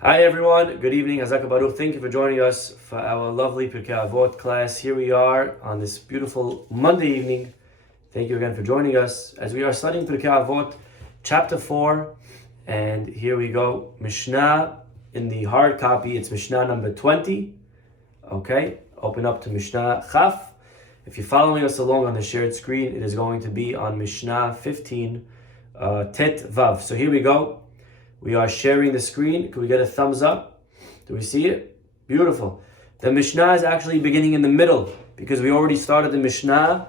Hi everyone, good evening, Hazak Baruch. Thank you for joining us for our lovely Pirkei Avot class. Here we are on this beautiful Monday evening. Thank you again for joining us as we are studying Pirkei Avot, chapter 4. And here we go, Mishnah in the hard copy, it's Mishnah number 20. Okay, open up to Mishnah Chaf. If you're following us along on the shared screen, it is going to be on Mishnah 15, Tet Vav. So here we go. We are sharing the screen. Can we get a thumbs up? Do we see it? Beautiful. The Mishnah is actually beginning in the middle because we already started the Mishnah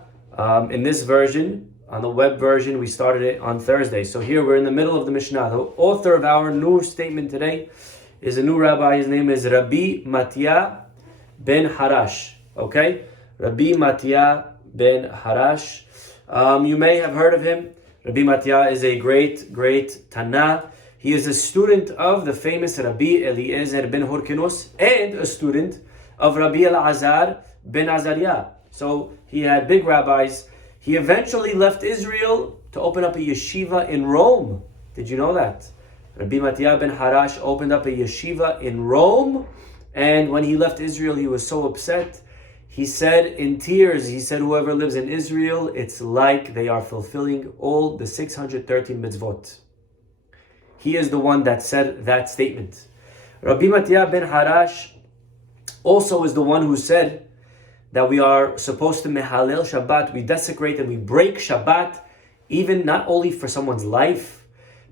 in this version. On the web version, we started it on Thursday. So here we're in the middle of the Mishnah. The author of our new statement today is a new rabbi. His name is Rabbi Mattia ben Harash. Okay? Rabbi Mattia ben Harash. You may have heard of him. Rabbi Mattia is a great Tana. He is a student of the famous Rabbi Eliezer ben Horkinos and a student of Rabbi Elazar ben Azariah. So he had big rabbis. He eventually left Israel to open up a yeshiva in Rome. Did you know that? Rabbi Mattia ben Harash opened up a yeshiva in Rome, and when he left Israel, he was so upset. He said in tears, whoever lives in Israel, it's like they are fulfilling all the 613 mitzvot. He is the one that said that statement. Rabbi Mattia ben Harash also is the one who said that we are supposed to mehalel Shabbat, we desecrate and we break Shabbat, even not only for someone's life,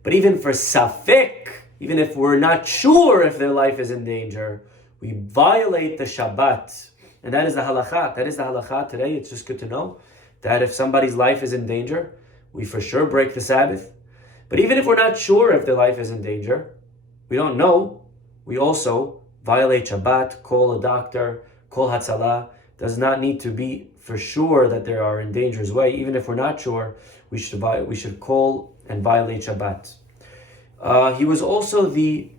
but even for safek, even if we're not sure if their life is in danger, we violate the Shabbat. And that is the halakha. That is the halakha today. It's just good to know that if somebody's life is in danger, we for sure break the Sabbath. But even if we're not sure if their life is in danger, we don't know, we also violate Shabbat, call a doctor, call Hatzalah. Does not need to be for sure that they are in danger's way. Even if we're not sure, we should call and violate Shabbat. He was also the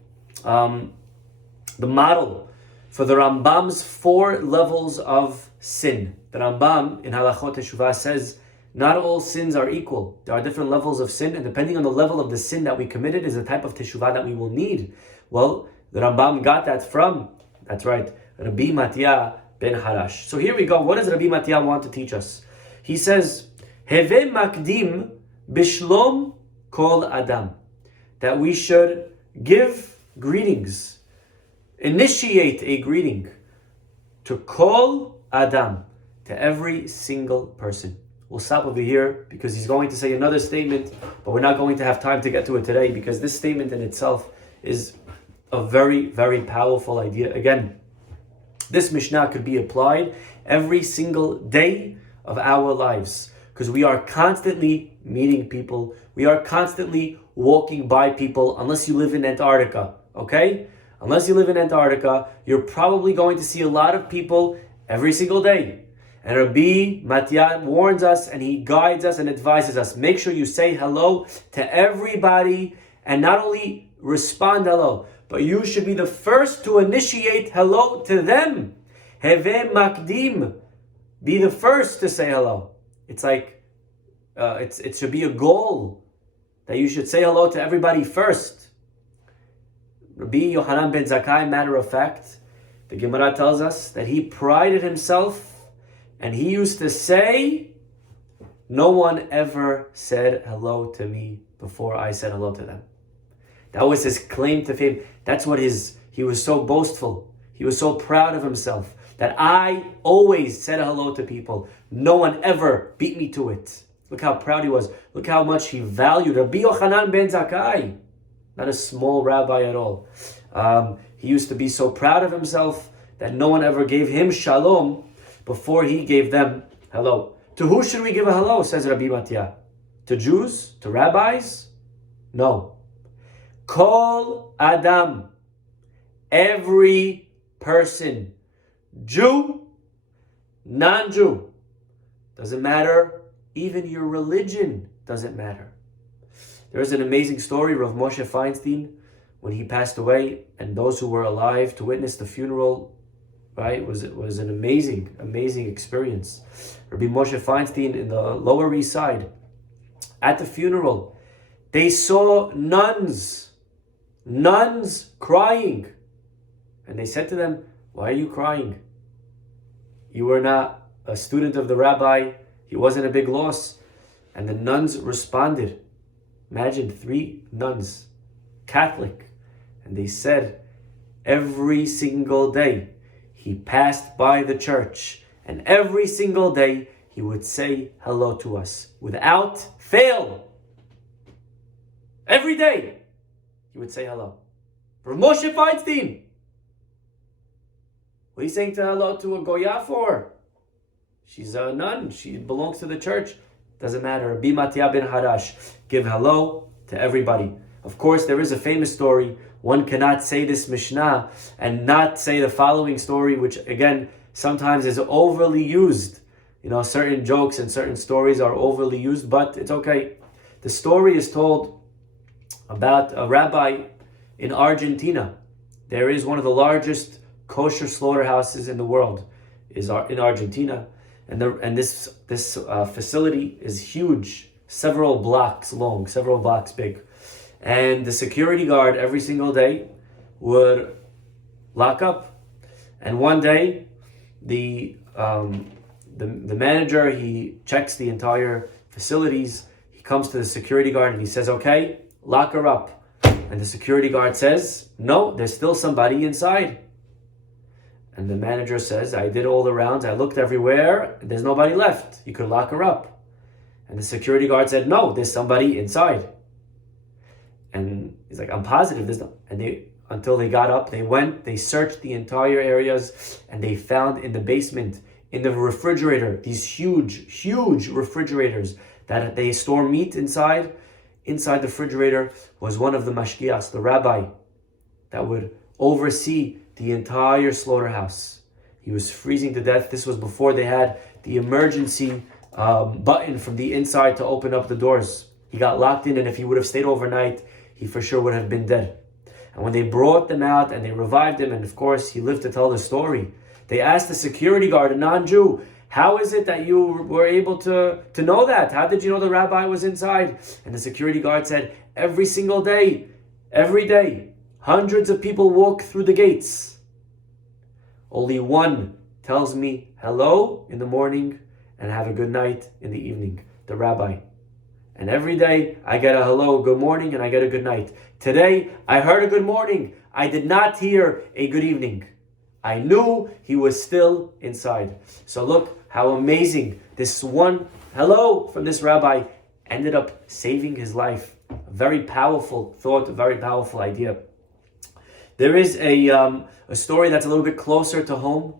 model for the Rambam's 4 levels of sin. The Rambam in Halachot Teshuvah says, not all sins are equal. There are different levels of sin, and depending on the level of the sin that we committed is the type of teshuvah that we will need. Well, the Rambam got that from, that's right, Rabbi Mattia ben Harash. So here we go. What does Rabbi Mattia want to teach us? He says, Heve makdim bishlom kol adam. That we should give greetings, initiate a greeting to kol adam, to every single person. We'll stop over here because he's going to say another statement, but we're not going to have time to get to it today because this statement in itself is a very, very powerful idea. Again, this Mishnah could be applied every single day of our lives because we are constantly meeting people. We are constantly walking by people unless you live in Antarctica, okay? Unless you live in Antarctica, you're probably going to see a lot of people every single day. And Rabbi Mattia warns us and he guides us and advises us. Make sure you say hello to everybody and not only respond hello, but you should be the first to initiate hello to them. Heve makdim. Be the first to say hello. It's like, it should be a goal that you should say hello to everybody first. Rabbi Yohanan ben Zakkai, matter of fact, the Gemara tells us that he prided himself and he used to say, no one ever said hello to me before I said hello to them. That was his claim to fame. That's what he was so boastful. He was so proud of himself that I always said hello to people. No one ever beat me to it. Look how proud he was. Look how much he valued Rabbi Yochanan ben Zakkai. Not a small rabbi at all. He used to be so proud of himself that no one ever gave him shalom before he gave them hello. To who should we give a hello, says Rabbi Mattia? To Jews? To rabbis? No. Kol Adam. Every person. Jew, non-Jew. Doesn't matter. Even your religion doesn't matter. There's an amazing story of Moshe Feinstein when he passed away, and those who were alive to witness the funeral, right, was an amazing experience. Rabbi Moshe Feinstein in the Lower East Side, at the funeral, they saw nuns nuns crying. And they said to them, why are you crying? You were not a student of the rabbi. He wasn't a big loss. And the nuns responded. Imagine 3 nuns, Catholic. And they said, every single day he passed by the church. And every single day he would say hello to us without fail. Every day he would say hello. Rav Moshe Feinstein. What are you saying to hello to a Goya for? She's a nun. She belongs to the church. Doesn't matter. Rabbi Matya ben Harash. Give hello to everybody. Of course, there is a famous story. One cannot say this Mishnah and not say the following story, which again, sometimes is overly used. You know, certain jokes and certain stories are overly used, but it's okay. The story is told about a rabbi in Argentina. There is one of the largest kosher slaughterhouses in the world is in Argentina, and this facility is huge, several blocks long, several blocks big, and the security guard every single day would lock up. And one day, the manager, he checks the entire facilities. He comes to the security guard and he says, "Okay, lock her up." And the security guard says, "No, there's still somebody inside." And the manager says, "I did all the rounds, I looked everywhere, there's nobody left. You could lock her up." And the security guard said, "No, there's somebody inside." And he's like, "I'm positive there's no." And until they got up, they searched the entire areas, and they found in the basement, in the refrigerator, these huge refrigerators that they store meat inside. Inside the refrigerator was one of the mashgiachs, the rabbi, that would oversee the entire slaughterhouse. He was freezing to death. This was before they had the emergency button from the inside to open up the doors. He got locked in, and if he would have stayed overnight, he for sure would have been dead. And when they brought them out and they revived him, and of course he lived to tell the story, they asked the security guard, a non-Jew, "How is it that you were able to know that? How did you know the rabbi was inside?" And the security guard said, every single day, every day, hundreds of people walk through the gates. Only one tells me hello in the morning and have a good night in the evening, the rabbi. And every day I get a hello, good morning, and I get a good night. Today I heard a good morning. I did not hear a good evening. I knew he was still inside. So look how amazing this one hello from this rabbi ended up saving his life. A very powerful thought, a very powerful idea. There is a story that's a little bit closer to home,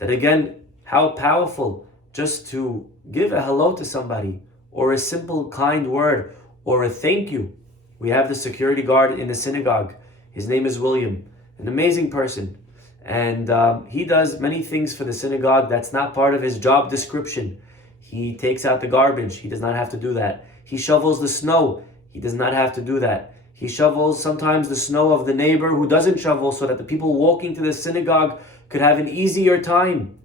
that again, how powerful just to give a hello to somebody, or a simple kind word, or a thank you. We have the security guard in the synagogue. His name is William, an amazing person. And he does many things for the synagogue that's not part of his job description. He takes out the garbage. He does not have to do that. He shovels the snow. He does not have to do that. He shovels sometimes the snow of the neighbor who doesn't shovel, so that the people walking to the synagogue could have an easier time.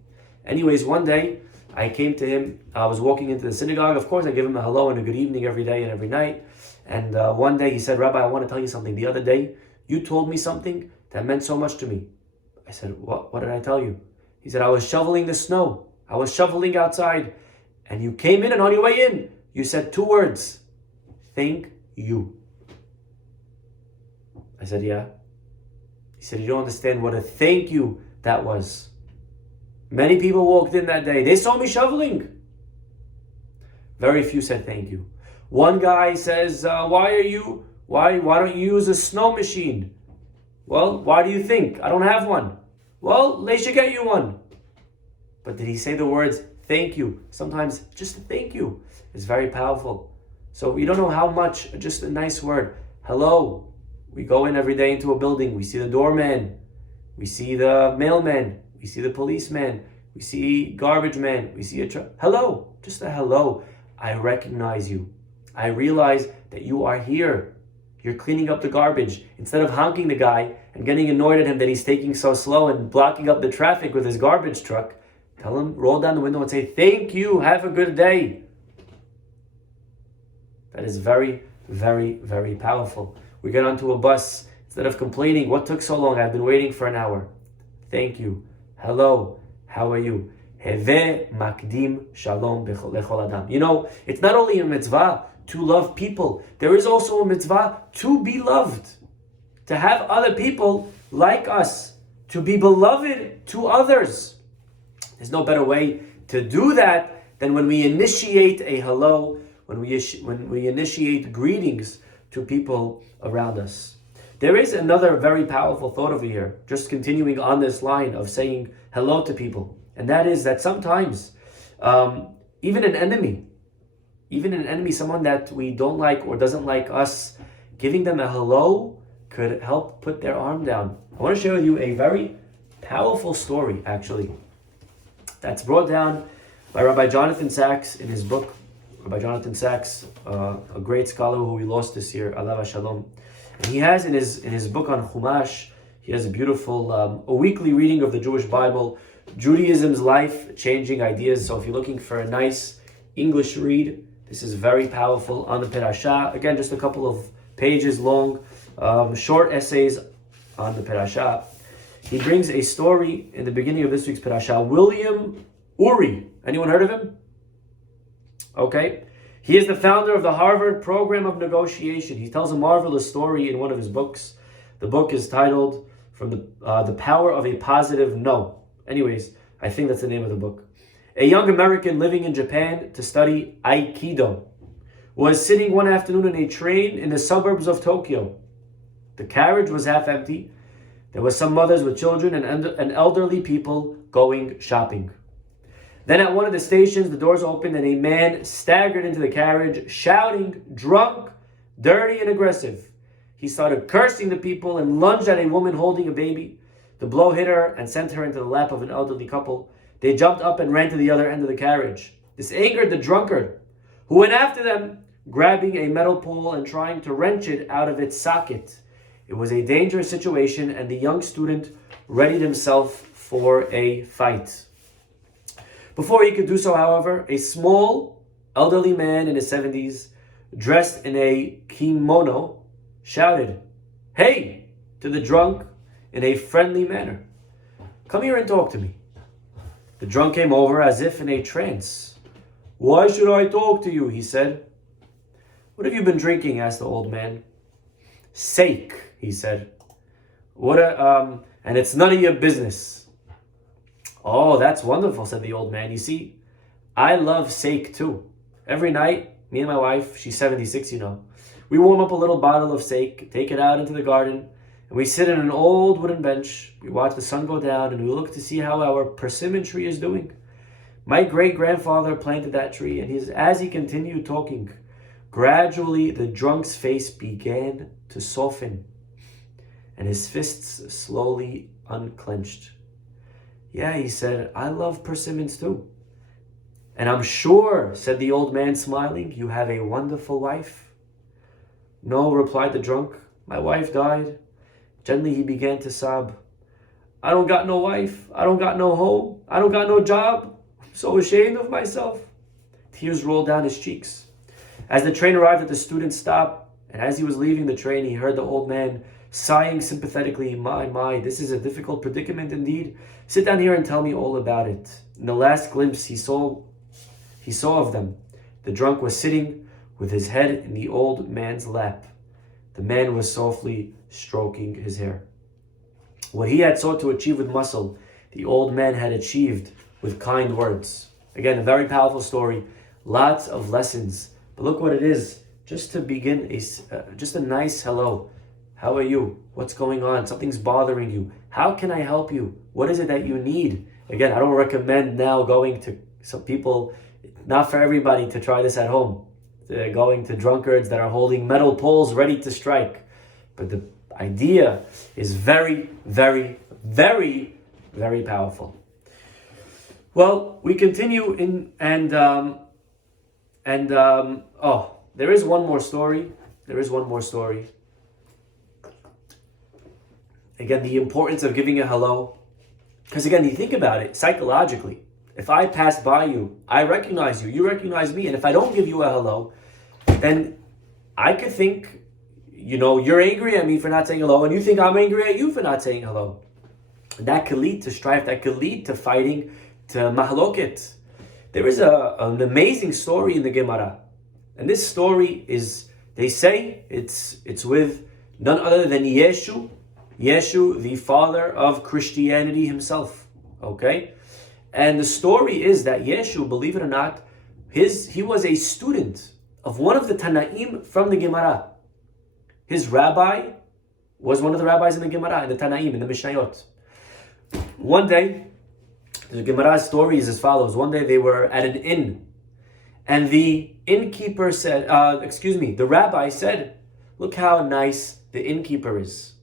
Anyways, one day I came to him. I was walking into the synagogue. Of course, I give him a hello and a good evening every day and every night. And one day he said, "Rabbi, I want to tell you something. The other day, you told me something that meant so much to me." I said, What did I tell you?" He said, "I was shoveling the snow. I was shoveling outside. And you came in, and on your way in, you said 2 words. Thank you." I said, "Yeah." He said, "You don't understand what a thank you that was. Many people walked in that day. They saw me shoveling. Very few said thank you. One guy says, why don't you use a snow machine?" "Well, why do you think? I don't have one." "Well, they should get you one." But did he say the words thank you? Sometimes just a thank you is very powerful. So you don't know how much just a nice word. Hello. We go in every day into a building. We see the doorman. We see the mailman. We see the policeman. We see garbage man. We see a truck. Hello. Just a hello. I recognize you. I realize that you are here. You're cleaning up the garbage. Instead of honking the guy and getting annoyed at him that he's taking so slow and blocking up the traffic with his garbage truck, tell him, roll down the window and say, "Thank you, have a good day." That is very, very, very powerful. We get onto a bus. Instead of complaining, what took so long? I've been waiting for an hour. Thank you. Hello. How are you? Heve makdim shalom lechol adam. You know, it's not only a mitzvah to love people. There is also a mitzvah to be loved. To have other people like us. To be beloved to others. There's no better way to do that than when we initiate a hello, when we initiate greetings to people around us. There is another very powerful thought over here, just continuing on this line of saying hello to people. And that is that sometimes, even an enemy, someone that we don't like or doesn't like us, giving them a hello could help put their arm down. I want to share with you a very powerful story, actually, that's brought down by Rabbi Jonathan Sacks in his book. Rabbi Jonathan Sacks, a great scholar who we lost this year, Alav Shalom. And he has in his book on Chumash, he has a beautiful, a weekly reading of the Jewish Bible, Judaism's life-changing ideas. So if you're looking for a nice English read, this is very powerful on the Perashah. Again, just a couple of pages long, short essays on the Perashah. He brings a story in the beginning of this week's Perashah. William Uri. Anyone heard of him? Okay. He is the founder of the Harvard Program of Negotiation. He tells a marvelous story in one of his books. The book is titled "From the Power of a Positive No." Anyways, I think that's the name of the book. A young American living in Japan to study Aikido was sitting one afternoon in a train in the suburbs of Tokyo. The carriage was half empty. There were some mothers with children and elderly people going shopping. Then at one of the stations, the doors opened and a man staggered into the carriage, shouting, drunk, dirty, and aggressive. He started cursing the people and lunged at a woman holding a baby. The blow hit her and sent her into the lap of an elderly couple. They jumped up and ran to the other end of the carriage. This angered the drunkard, who went after them, grabbing a metal pole and trying to wrench it out of its socket. It was a dangerous situation, and the young student readied himself for a fight. Before he could do so, however, a small, elderly man in his 70s, dressed in a kimono, shouted, "Hey!" to the drunk in a friendly manner. "Come here and talk to me." The drunk came over as if in a trance. "Why should I talk to you?" he said. "What have you been drinking?" asked the old man. "Sake," he said. And it's none of your business." "Oh, that's wonderful," said the old man. "You see, I love sake too. Every night, me and my wife, she's 76, we warm up a little bottle of sake, take it out into the garden, and we sit on an old wooden bench. We watch the sun go down, and we look to see how our persimmon tree is doing. My great-grandfather planted that tree, and as he continued talking, gradually the drunk's face began to soften, and his fists slowly unclenched. "Yeah," he said, "I love persimmons too." "And I'm sure," said the old man smiling, "you have a wonderful wife." "No," replied the drunk, "my wife died." Gently he began to sob. "I don't got no wife. I don't got no home. I don't got no job. I'm so ashamed of myself." Tears rolled down his cheeks. As the train arrived at the student's stop, and as he was leaving the train, he heard the old man sighing sympathetically, My, this is a difficult predicament indeed. Sit down here and tell me all about it." In the last glimpse he saw of them, the drunk was sitting with his head in the old man's lap. The man was softly stroking his hair. What he had sought to achieve with muscle, the old man had achieved with kind words. Again, a very powerful story, lots of lessons. But look what it is, just to begin, just a nice hello. "How are you? What's going on? Something's bothering you. How can I help you? What is it that you need?" Again, I don't recommend now going to some people, not for everybody to try this at home. They're going to drunkards that are holding metal poles ready to strike. But the idea is very, very, very, very powerful. Well, we continue there is one more story. Again, the importance of giving a hello. Because again, you think about it psychologically. If I pass by you, I recognize you, you recognize me, and if I don't give you a hello, then I could think you're angry at me for not saying hello, and you think I'm angry at you for not saying hello. And that could lead to strife, that could lead to fighting, to mahloket. There is an amazing story in the Gemara. And this story is, they say, it's with none other than Yeshu, the father of Christianity himself. Okay? And the story is that Yeshu, believe it or not, he was a student of one of the Tanaim from the Gemara. His rabbi was one of the rabbis in the Gemara, in the Tanaim, in the Mishnayot. One day, the Gemara's story is as follows. One day they were at an inn, and the innkeeper said, the rabbi said, look how nice the innkeeper is.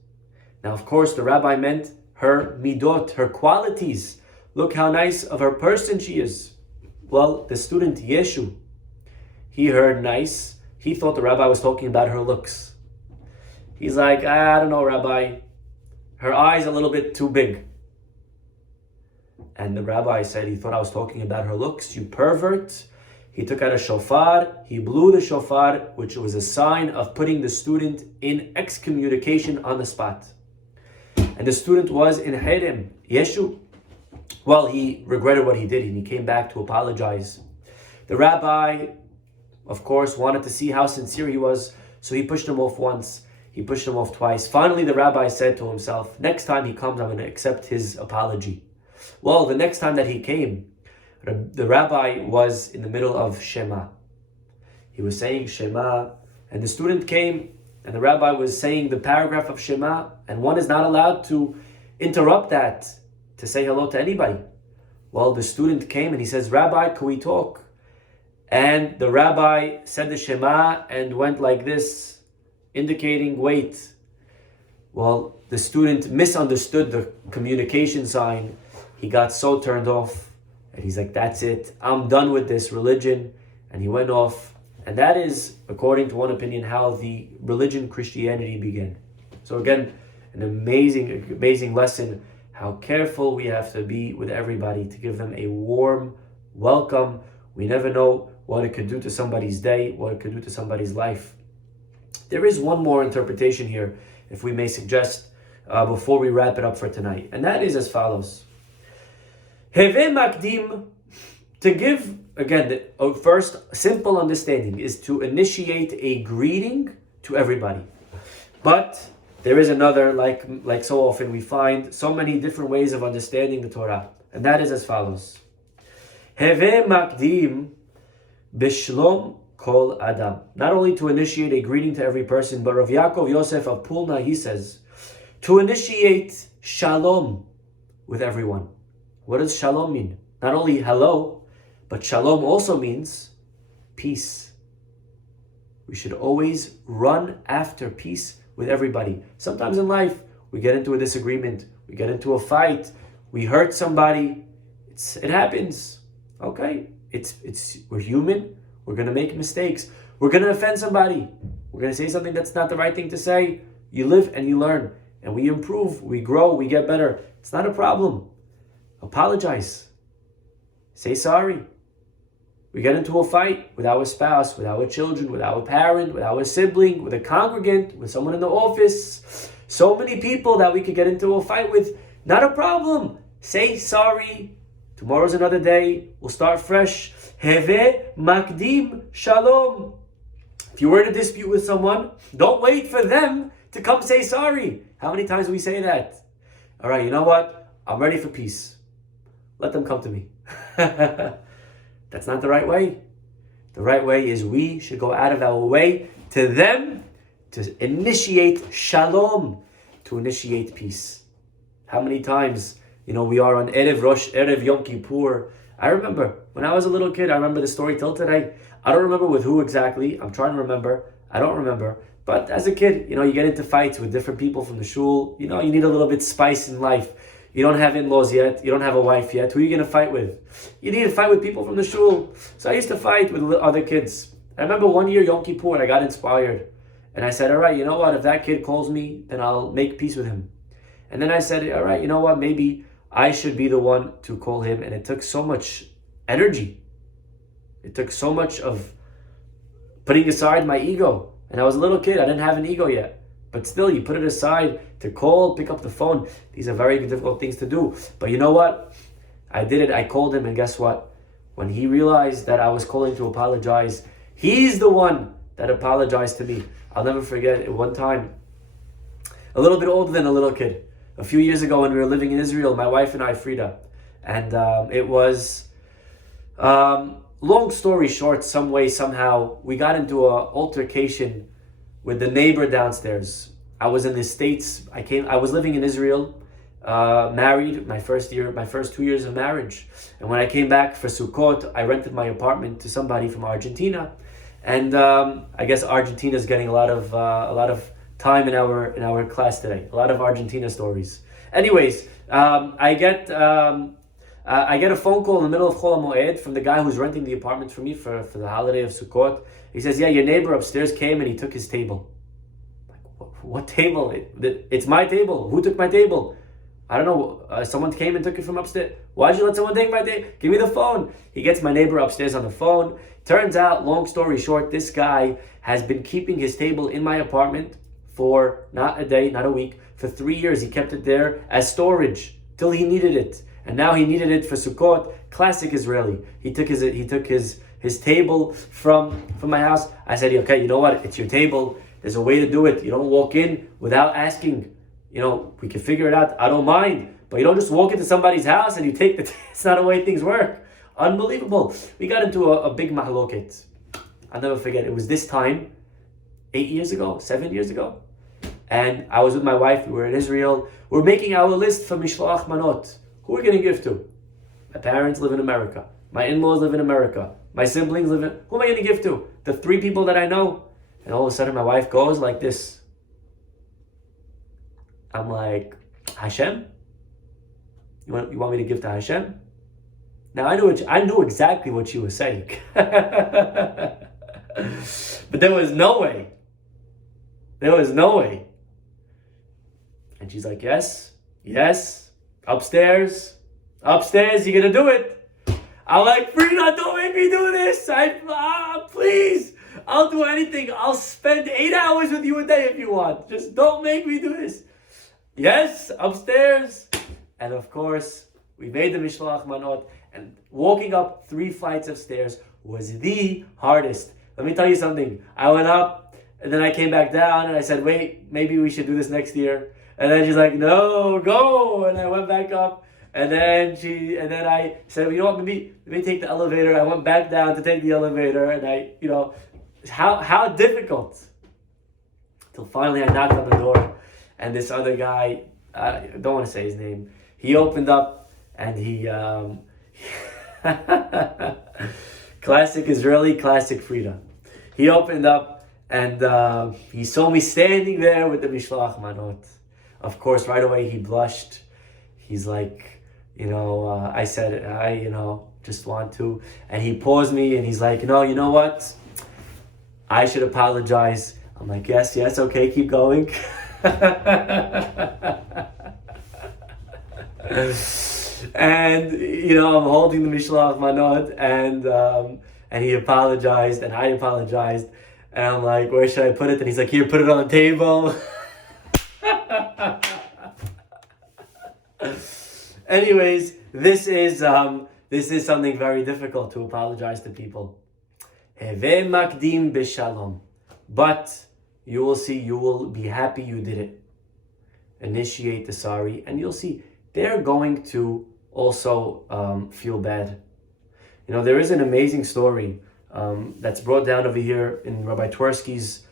Now, of course, the rabbi meant her midot, her qualities. Look how nice of her person she is. Well, the student Yeshu, he heard nice. He thought the rabbi was talking about her looks. He's like, I don't know, Rabbi. Her eyes a little bit too big. And the rabbi said he thought I was talking about her looks. You pervert. He took out a shofar. He blew the shofar, which was a sign of putting the student in excommunication on the spot. And the student was in Herem, Yeshu. Well, he regretted what he did and he came back to apologize. The rabbi, of course, wanted to see how sincere he was, so he pushed him off once. He pushed him off twice. Finally, the rabbi said to himself, next time he comes, I'm going to accept his apology. Well, the next time that he came, the rabbi was in the middle of Shema. He was saying Shema, and the student came, and the rabbi was saying the paragraph of Shema, and one is not allowed to interrupt that to say hello to anybody. Well, the student came and he says, Rabbi, can we talk? And the rabbi said the Shema and went like this, indicating wait. Well, the student misunderstood the communication sign. He got so turned off and he's like, that's it. I'm done with this religion. And he went off. And that is, according to one opinion, how the religion Christianity began. So again, an amazing lesson, how careful we have to be with everybody to give them a warm welcome. We never know what it could do to somebody's day, what it could do to somebody's life. There is one more interpretation here, if we may suggest, before we wrap it up for tonight. And that is as follows. Heve makdim, to give, again, the first simple understanding is to initiate a greeting to everybody. But there is another, like so often we find so many different ways of understanding the Torah. And that is as follows. Heve makdim bishlom kol adam. Not only to initiate a greeting to every person, but Rav Yaakov Yosef of Pulna, he says, to initiate shalom with everyone. What does shalom mean? Not only hello, but shalom also means peace. We should always run after peace with everybody. Sometimes in life, we get into a disagreement, we get into a fight, we hurt somebody. It happens. Okay, we're human. We're gonna make mistakes. We're gonna offend somebody. We're gonna say something that's not the right thing to say. You live and you learn, and we improve, we grow, we get better. It's not a problem. Apologize. Say sorry. We get into a fight with our spouse, with our children, with our parent, with our sibling, with a congregant, with someone in the office. So many people that we could get into a fight with. Not a problem. Say sorry. Tomorrow's another day. We'll start fresh. Heve makdim shalom. If you were in a dispute with someone, don't wait for them to come say sorry. How many times do we say that? All right, you know what? I'm ready for peace. Let them come to me. That's not the right way. The right way is we should go out of our way to them to initiate shalom, to initiate peace. How many times, we are on Erev Yom Kippur. I remember when I was a little kid, I remember the story till today. I don't remember with who exactly. I'm trying to remember. I don't remember. But as a kid, you get into fights with different people from the shul. You need a little bit spice in life. You don't have in-laws yet. You don't have a wife yet. Who are you going to fight with? You need to fight with people from the shul. So I used to fight with other kids. I remember one year, Yom Kippur, I got inspired. And I said, all right, you know what? If that kid calls me, then I'll make peace with him. And then I said, all right, you know what? Maybe I should be the one to call him. And it took so much energy. It took so much of putting aside my ego. And I was a little kid, I didn't have an ego yet. But still, you put it aside to call, pick up the phone. These are very difficult things to do. But you know what? I did it. I called him, and guess what? When he realized that I was calling to apologize, he's the one that apologized to me. I'll never forget it. One time, a little bit older than a little kid, a few years ago when we were living in Israel, my wife and I, Frida, and it was, long story short, some way, somehow, we got into an altercation with the neighbor downstairs. I was in the States. I was living in Israel, married, my first 2 years of marriage. And when I came back for Sukkot, I rented my apartment to somebody from Argentina. And I guess Argentina is getting a lot of time in our class today. A lot of Argentina stories. Anyways, I get a phone call in the middle of Chol HaMoed from the guy who's renting the apartment for me for the holiday of Sukkot. He says, yeah, your neighbor upstairs came and he took his table. I'm like, what table? It's my table. Who took my table? I don't know. Someone came and took it from upstairs. Why'd you let someone take my table? Give me the phone. He gets my neighbor upstairs on the phone. Turns out, long story short, this guy has been keeping his table in my apartment for not a day, not a week, for 3 years. He kept it there as storage till he needed it. And now he needed it for Sukkot. Classic Israeli. He took his table from my house. I said, okay, you know what? It's your table. There's a way to do it. You don't walk in without asking. We can figure it out. I don't mind. But you don't just walk into somebody's house and you take the it's not the way things work. Unbelievable. We got into a big mahloket. I'll never forget. It was this time, 7 years ago. And I was with my wife. We were in Israel. We're making our list for Mishloach Manot. Who are we going to give to? My parents live in America. My in-laws live in America. My siblings live in... Who am I going to give to? The 3 people that I know. And all of a sudden my wife goes like this. I'm like, Hashem? You want me to give to Hashem? Now I knew exactly what she was saying. But there was no way. And she's like, yes, upstairs, you're gonna do it. I'm like, Frida, don't make me do this. Please, I'll do anything. I'll spend 8 hours with you a day if you want. Just don't make me do this. Yes, upstairs. And of course, we made the Mishloach Manot, and walking up 3 flights of stairs was the hardest. Let me tell you something. I went up, and then I came back down, and I said, wait, maybe we should do this next year. And then she's like, no, go. And I went back up, and then I said, well, you know what, let me take the elevator. I went back down to take the elevator, and how difficult. Till finally I knocked on the door, and this other guy, I don't want to say his name, he opened up, and he classic Israeli, classic Frida. He opened up, and he saw me standing there with the Mishloach Manot. Of course, right away he blushed. He's like, I said, I just want to. And he paused me, and he's like, you know what? I should apologize. I'm like, yes, okay, keep going. And I'm holding the Mishloach Manot, and he apologized, and I apologized, and I'm like, where should I put it? And he's like, here, put it on the table. Anyways, this is something very difficult to apologize to people. Heve makdim b'shalom, but you will see, you will be happy you did it. Initiate the sorry, and you'll see they're going to also feel bad. There is an amazing story that's brought down over here in Rabbi Twersky's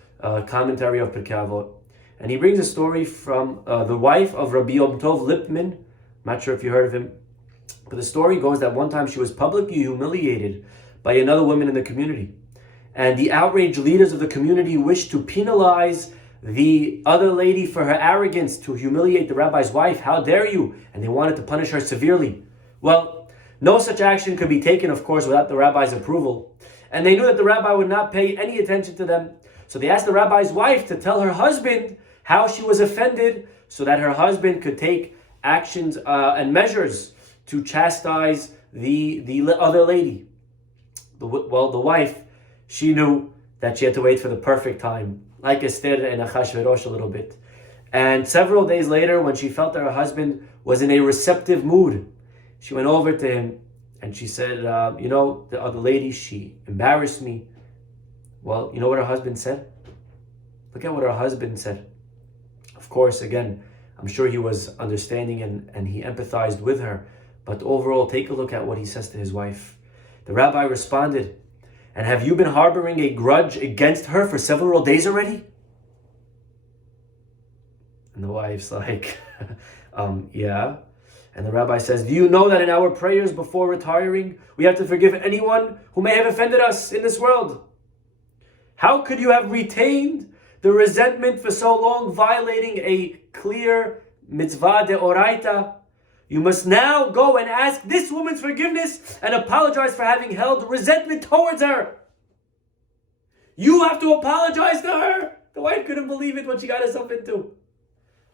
commentary of Pirkei Avot. And he brings a story from the wife of Rabbi Yom Tov Lipman. I'm not sure if you heard of him. But the story goes that one time she was publicly humiliated by another woman in the community. And the outraged leaders of the community wished to penalize the other lady for her arrogance, to humiliate the rabbi's wife. How dare you? And they wanted to punish her severely. Well, no such action could be taken, of course, without the rabbi's approval. And they knew that the rabbi would not pay any attention to them. So they asked the rabbi's wife to tell her husband how she was offended, so that her husband could take actions and measures to chastise the other lady. The wife, she knew that she had to wait for the perfect time. like Esther and Achashverosh a little bit. And several days later, when she felt that her husband was in a receptive mood, she went over to him and she said, the other lady, she embarrassed me. Well, you know what her husband said? Look at what her husband said. Of course, again, I'm sure he was understanding and he empathized with her. But overall, take a look at what he says to his wife. The rabbi responded, and have you been harboring a grudge against her for several days already? And the wife's like, yeah. And the rabbi says, do you know that in our prayers before retiring, we have to forgive anyone who may have offended us in this world? How could you have retained the resentment for so long, violating a clear mitzvah deoraita? You must now go and ask this woman's forgiveness and apologize for having held resentment towards her. You have to apologize to her. The wife couldn't believe it what she got herself into.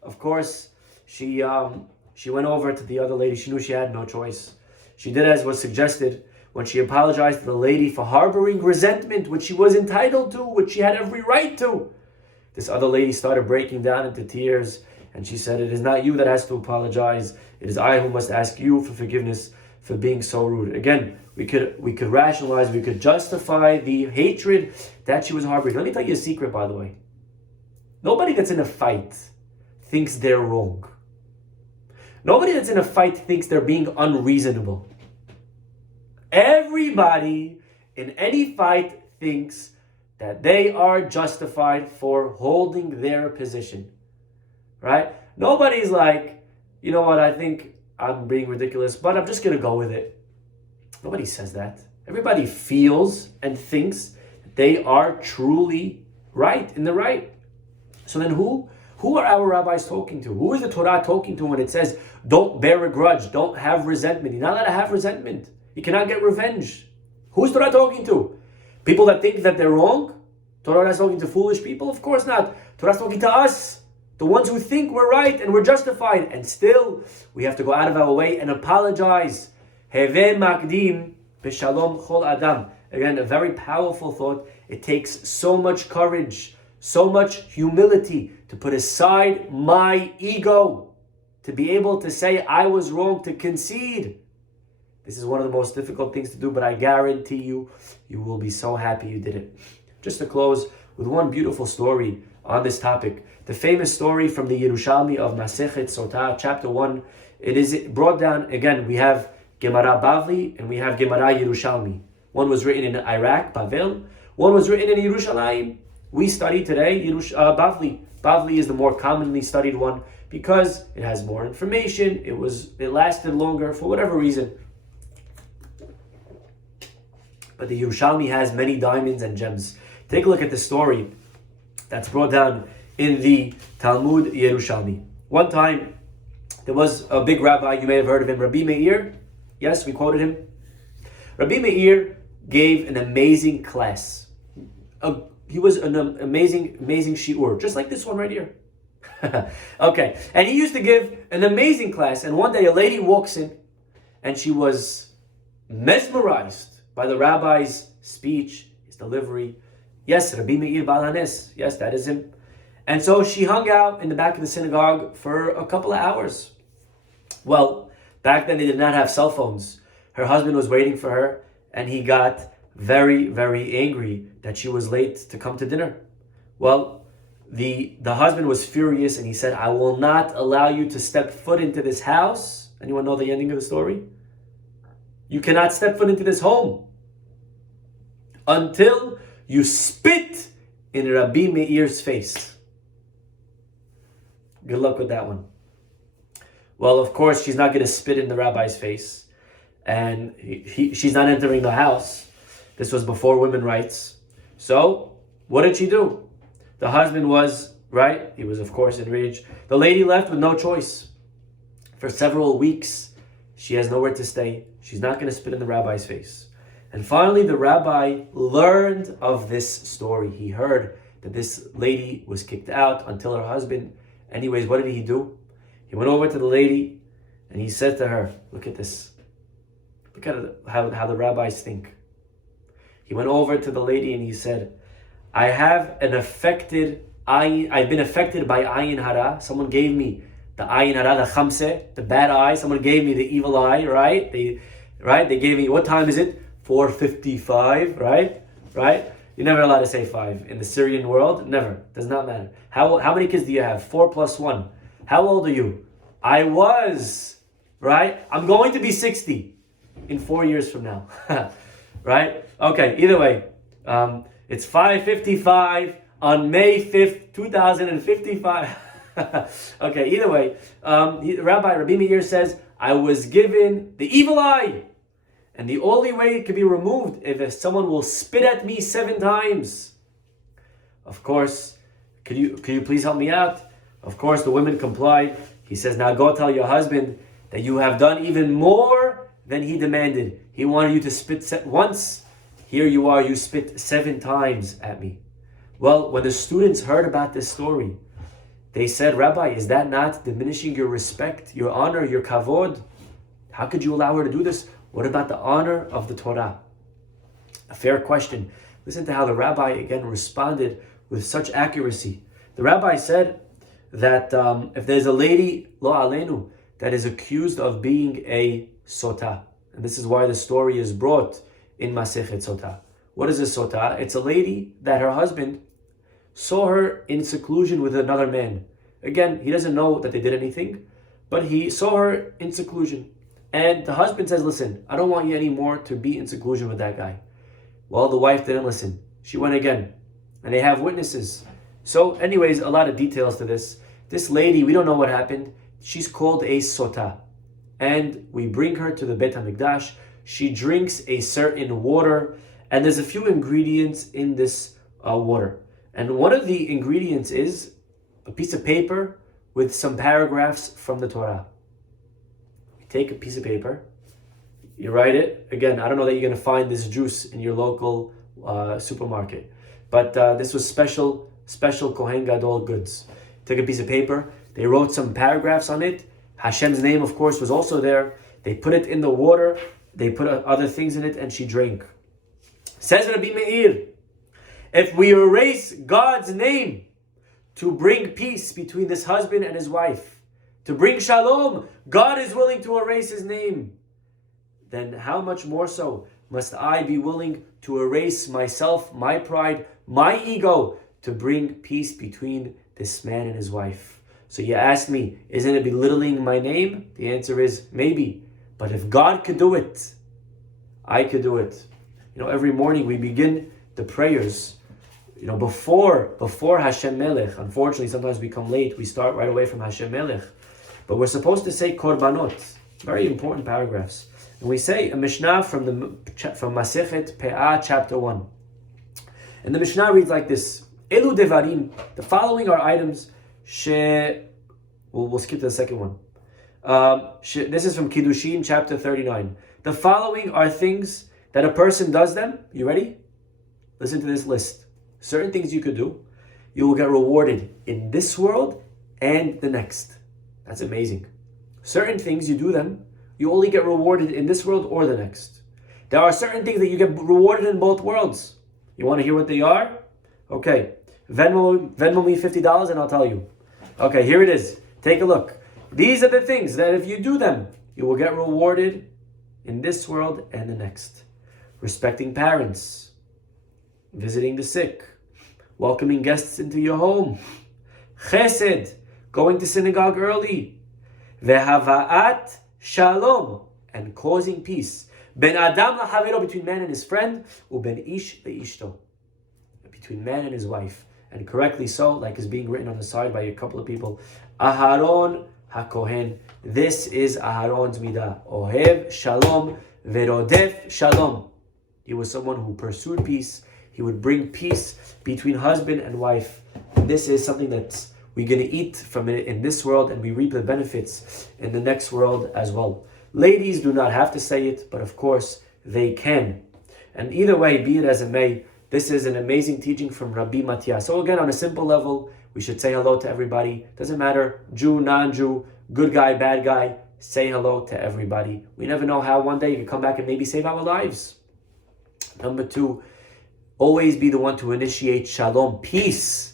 Of course, she went over to the other lady. She knew she had no choice. She did as was suggested when she apologized to the lady for harboring resentment, which she was entitled to, which she had every right to. This other lady started breaking down into tears, and she said, it is not you that has to apologize. It is I who must ask you for forgiveness for being so rude. Again, we could rationalize, we could justify the hatred that she was harboring. Let me tell you a secret, by the way. Nobody that's in a fight thinks they're wrong. Nobody that's in a fight thinks they're being unreasonable. Everybody in any fight thinks that they are justified for holding their position. Right? Nobody's like, you know what, I think I'm being ridiculous, but I'm just going to go with it. Nobody says that. Everybody feels and thinks that they are truly right, in the right. So then who are our rabbis talking to? Who is the Torah talking to when it says, don't bear a grudge, don't have resentment? You're not allowed to have resentment. You cannot get revenge. Who's Torah talking to? People that think that they're wrong? Torah is talking to foolish people? Of course not. Torah is talking to us. The ones who think we're right and we're justified. And still, we have to go out of our way and apologize. Heve makdim b'shalom chol adam. Again, a very powerful thought. It takes so much courage, so much humility to put aside my ego, to be able to say I was wrong, to concede. This is one of the most difficult things to do, but I guarantee you, you will be so happy you did it. Just to close with one beautiful story on this topic. The famous story from the Yerushalmi of Masechet Sotah, chapter 1. It is brought down, again, we have Gemara Bavli and we have Gemara Yerushalmi. One was written in Iraq, Bavel. One was written in Yerushalayim. We study today Bavli. Bavli is the more commonly studied one because it has more information. It lasted longer for whatever reason. But the Yerushalmi has many diamonds and gems. Take a look at the story that's brought down in the Talmud Yerushalmi. One time, there was a big rabbi, you may have heard of him, Rabbi Meir. Yes, we quoted him. Rabbi Meir gave an amazing class. He was an amazing shiur, just like this one right here. Okay, and he used to give an amazing class, and one day a lady walks in, and she was mesmerized by the rabbi's speech, his delivery. Yes, Rabbi Meir Baal Hanes. Yes, that is him. And so she hung out in the back of the synagogue for a couple of hours. Well, back then they did not have cell phones. Her husband was waiting for her, and he got very, very angry that she was late to come to dinner. Well, the husband was furious, and he said, I will not allow you to step foot into this house. Anyone know the ending of the story? You cannot step foot into this home until you spit in Rabbi Meir's face. Good luck with that one. Well, of course, she's not going to spit in the rabbi's face. And she's not entering the house. This was before women's rights. So, what did she do? The husband was, right? He was, of course, enraged. The lady left with no choice. For several weeks, she has nowhere to stay. She's not going to spit in the rabbi's face. And finally, the rabbi learned of this story. He heard that this lady was kicked out until her husband. Anyways, what did he do? He went over to the lady and he said to her, look at this. Look at how the rabbis think. He went over to the lady and he said, I've been affected by ayin hara. Someone gave me the ayin hara, the khamse, the bad eye. Someone gave me the evil eye, right? They gave me, what time is it? 4:55, right? You're never allowed to say 5 in the Syrian world. Never. Does not matter. How many kids do you have? 4 plus 1. How old are you? I was, right? I'm going to be 60 in 4 years from now, right? Okay, either way, it's 5:55 on May 5th, 2055. Okay, either way, Rabbi Meir says, I was given the evil eye. And the only way it can be removed if someone will spit at me 7 times. Of course, could you please help me out? Of course, the women complied. He says, now go tell your husband that you have done even more than he demanded. He wanted you to spit once. Here you are, you spit 7 times at me. Well, when the students heard about this story, they said, Rabbi, is that not diminishing your respect, your honor, your kavod? How could you allow her to do this? What about the honor of the Torah? A fair question. Listen to how the rabbi again responded with such accuracy. The rabbi said that if there's a lady, lo alenu, that is accused of being a sota, and this is why the story is brought in Masechet Sota. What is a sota? It's a lady that her husband saw her in seclusion with another man. Again, he doesn't know that they did anything, but he saw her in seclusion. And the husband says, listen, I don't want you anymore to be in seclusion with that guy. Well, the wife didn't listen. She went again. And they have witnesses. So anyways, a lot of details to this. This lady, we don't know what happened. She's called a sota. And we bring her to the Beit HaMikdash. She drinks a certain water. And there's a few ingredients in this water. And one of the ingredients is a piece of paper with some paragraphs from the Torah. Take a piece of paper, you write it. Again, I don't know that you're going to find this juice in your local supermarket, but this was special Kohen Gadol goods. Took a piece of paper, they wrote some paragraphs on it. Hashem's name, of course, was also there. They put it in the water, they put other things in it, and she drank. Says Rabbi Meir, if we erase God's name to bring peace between this husband and his wife, to bring shalom, God is willing to erase his name. Then how much more so must I be willing to erase myself, my pride, my ego, to bring peace between this man and his wife? So you asked me, isn't it belittling my name? The answer is maybe. But if God could do it, I could do it. Every morning we begin the prayers, before Hashem Melech. Unfortunately, sometimes we come late. We start right away from Hashem Melech. But we're supposed to say korbanot, very important paragraphs. And we say a Mishnah from Masechet Pe'ah, chapter 1. And the Mishnah reads like this: Elu devarim, the following are items, we'll skip to the second one. This is from Kiddushin, chapter 39. The following are things that a person does them. You ready? Listen to this list. Certain things you could do, you will get rewarded in this world and the next. That's amazing. Certain things, you do them, you only get rewarded in this world or the next. There are certain things that you get rewarded in both worlds. You want to hear what they are? Okay. Venmo me $50 and I'll tell you. Okay, here it is. Take a look. These are the things that if you do them, you will get rewarded in this world and the next. Respecting parents. Visiting the sick. Welcoming guests into your home. Chesed. Going to synagogue early. Vehava'at shalom. And causing peace. Ben adam la'havero, between man and his friend. Uben ish le'ishto, between man and his wife. And correctly so, like is being written on the side by a couple of people. Aharon HaKohen. This is Aharon's midah. Ohev shalom verodef shalom. He was someone who pursued peace. He would bring peace between husband and wife. And this is something that we're going to eat from it in this world, and we reap the benefits in the next world as well. Ladies do not have to say it, but of course they can. And either way, be it as it may, this is an amazing teaching from Rabbi Mattia. So again, on a simple level, we should say hello to everybody. Doesn't matter, Jew, non-Jew, good guy, bad guy. Say hello to everybody. We never know how one day you can come back and maybe save our lives. Number 2, Always be the one to initiate shalom, peace.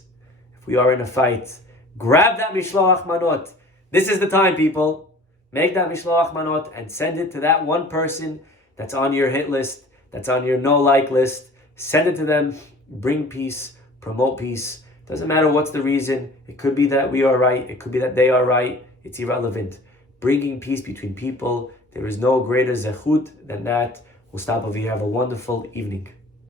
If we are in a fight, grab that mishloach manot. This is the time, people. Make that mishloach manot and send it to that one person that's on your hit list, that's on your no-like list. Send it to them. Bring peace, promote peace. Doesn't matter what's the reason. It could be that we are right. It could be that they are right. It's irrelevant. Bringing peace between people, there is no greater zechut than that. We'll stop over here. Have a wonderful evening.